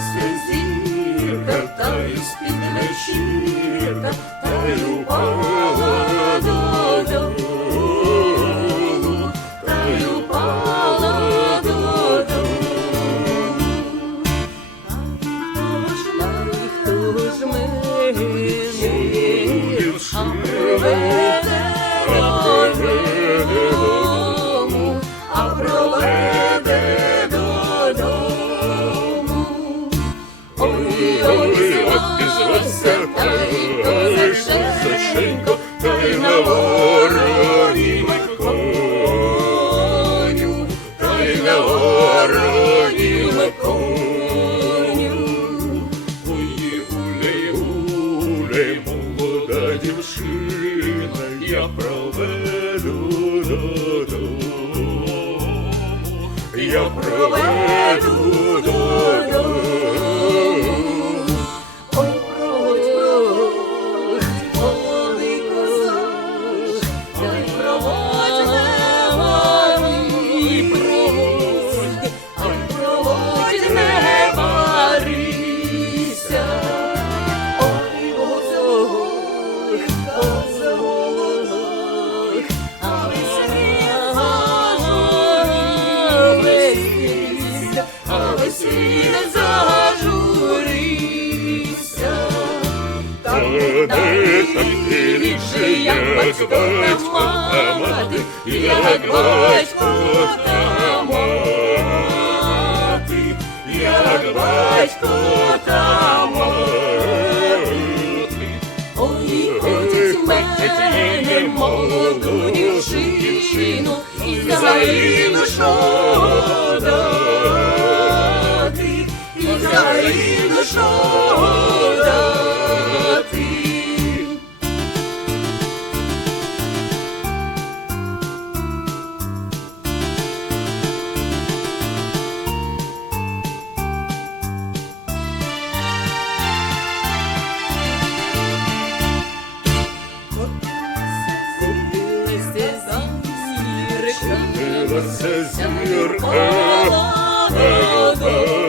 стезі, катаюсь під вечірка. Ой, от ізвався, та та й на вороні коню, та й на вороні коню. Молода дівчина, я проведу я проведу більше, як батько та мати, як батько та мати, як батько та мати. Ой, хочуть в мене молоду дівчину, і взагалі що дати, і взагалі що Щемилася зірка, е, е, е.